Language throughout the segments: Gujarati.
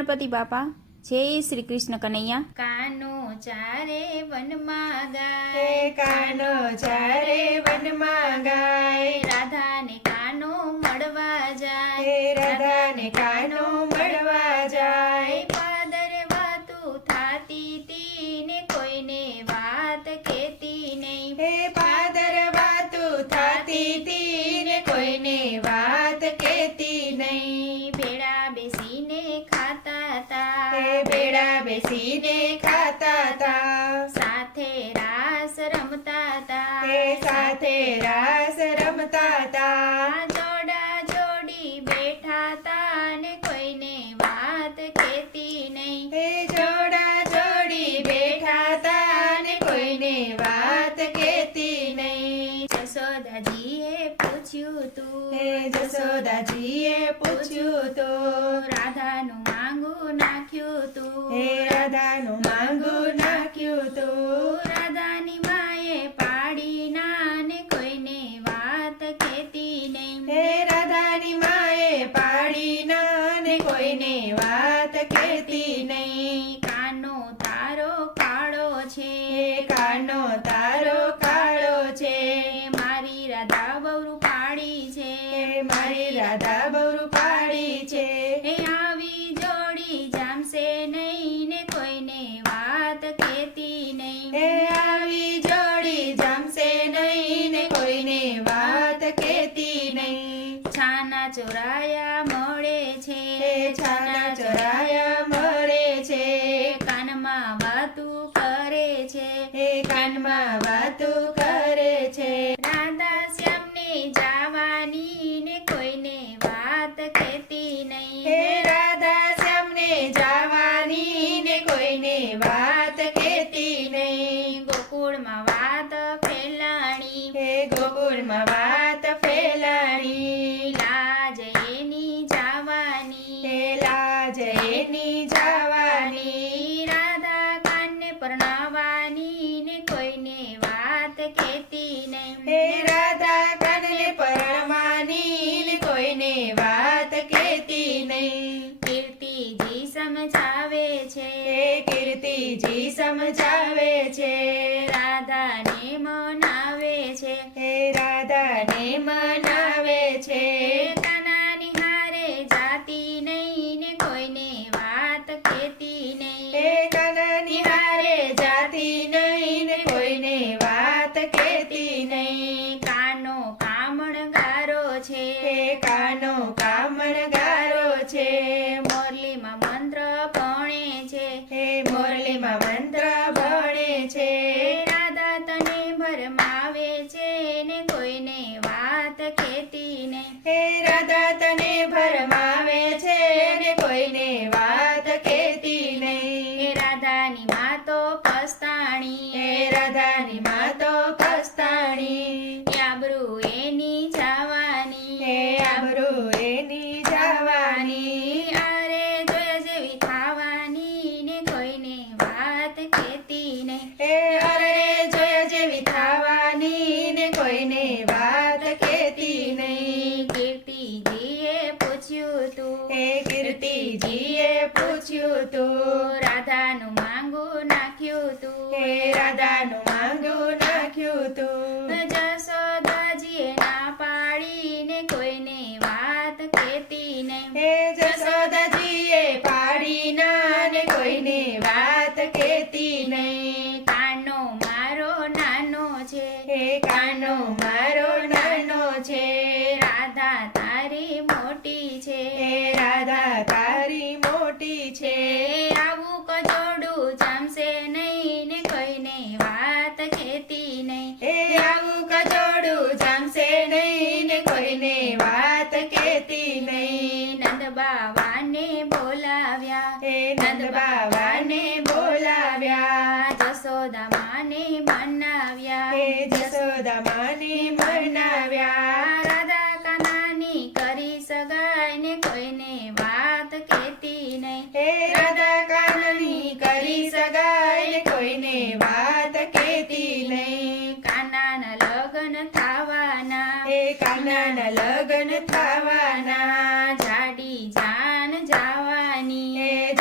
ગણપતિ બાપા, જય શ્રી કૃષ્ણ કનૈયા। કાનો ચારે વનમાં ગાય, હે કાનો ચારે વનમાં ગાય, રાધાને કાનો મળવા જાય, હે રાધાને કાનો મળવા જાય, પાદર વાતું થાતી તી ને કોઈને વાત કેતી નહીં, હે પાદર વાતું થાતી તી ને કોઈને વાત કેતી નહીં, ભેળા બેસીને ખાતા તા, હે ભેળા બેસીને ખાતા તા, સાથે રાસ રમતા તા, હે સાથે રાસ રમતા તા, જોડા જોડી બેઠા તા ને કોઈને વાત કેતી નહીં, હે જોડા જોડી બેઠા તા ને કોઈને વાત કેતી નહીં, જશોદાજીએ પૂછ્યું તું, હે જશોદાજીએ પૂછ્યું તો, રાધાનું માંગુ નાખ્યું તું, હે રાધાનું માંગુ નાખ્યું તો, રાધાની માએ પાડી ના ને કોઈને વાત કેતી નહીં, હે રાધાની માએ પાડી ના ને કોઈને વાત કેતી નહીં, કાનો તારો કાળો છે, હે કાનો તારો કાળો છે, મારી રાધા બહુ પાડી છે, હે મારી રાધા બહુ પાડી છે, એ આવી જોડી જામશે નહીં ને કોઈને વાત કેતી નહીં, હે આવી જોડી જામશે નહીં ને કોઈને વાત કેતી નહીં, છાના ચોરાયા મળે છે, હે છાના ચોરાયા મળે છે, કાનમાં વાતું કરે છે, હે કાનમાં વાતું કરે છે, રાધા શ્યામને જાવાની ને કોઈને વાત કેતી નહીં, હે રાધા શ્યામને જાવાની ને કોઈને વાત કેતી નહીં, ગોકુળમાં વાત ફેલાણી, હે ગોકુળમાં વાત ફેલાણી, લાજ એની જાવાની, હે લાજ એની જાવાની, રાધા કાનને પરણાવાની ને કોઈને વાત કેતી નહીં, હે રાધા કાનને પરણવાની ને કોઈને વાત કેતી નહીં, કીર્તિજી સમજાવે છે, હે કીર્તિજી સમજાવે છે, રાધાને મનાવે છે, હે રાધાને મનાવે છે, કાનાની હારે જાતી નહીં ને કોઈને વાત કેતી નહીં, હે કાનાની હારે જાતી નહીં ને કોઈને વાત કેતી નહીં, કાનો કામણગારો છે, હે કાનો કામણગારો છે, મોરલીમાં મંત્ર ભણે છે, હે મોરલીમાં મંત્ર ભણે છે, રાધા તને ભરમાવે છે ને કોઈને વાત કેતી નહીં, હે રાધા તને ભરમાવે છે ને કોઈને વાત કેતી નહીં, એ રાધાની માં તો પસ્તાણી, હે રાધાની માં તો પસ્તાણી, આબરૂ એની જવાની, હે આબરૂ એની જવાની, અરે જોયા જેવી ખાવાની ને કોઈને વાત કેતી નહીં, હે અરે જોયા જેવી થવાની ને કોઈને વાત કેતી નહીં, કીર્તિજીએ પૂછ્યું તું, હે કીર્તિજીએ પૂછ્યું તો, રાધાનું માંગુ નાખ્યું તું, હે રાધાનું માંગુ નાખ્યું તો, જશોદાજીએ ના પાડી ને કોઈને વાત કેતી નહીં, હે જશોદાજીએ પાડી ના ને કોઈને વાત કેતી નહીં, કાનો મારો નાનો છે, હે કાનો મારો નાનો છે, રાધા તારી મોટી છે, હે રાધા તારી મોટી છે, આવું કજોડું જામશે નહીં ને કોઈને વાત કેતી નહીં, હે આવું કજોડું જામશે નહીં ને કોઈને વાત કેતી નહીં, નંદ બાવાને બોલાવ્યા, હે નંદ બાવાને બોલાવ્યા, જશોદા માને મનાવ્યા, હે જશોદા માને મનાવ્યા, રાધા કાનાની કરી સગાઈ ને કોઈને વાત કેતી નહીં, હે રાધા કાનની કરી સગાઈ ને કોઈને વાત કેતી નહીં, કાનાના લગ્ન થવાના, હે કાનાના લગ્ન થવાના, જાડી જાન જવાની, હે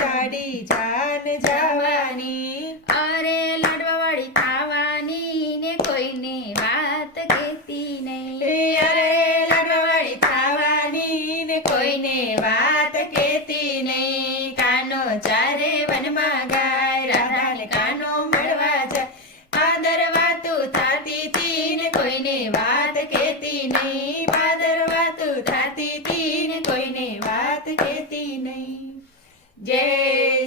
વાત કેતી નહીં. કાનો ચારે વનમાં ગાય, રાધાને કાનો મળવા જાય. પાદર વાતું થાતી તી ને કોઈને વાત કેતી નહીં. પાદર વાતું થાતી તી ને કોઈને વાત કેતી નહીં. જય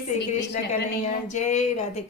શ્રી કૃષ્ણ કનૈયા, જય રાધે.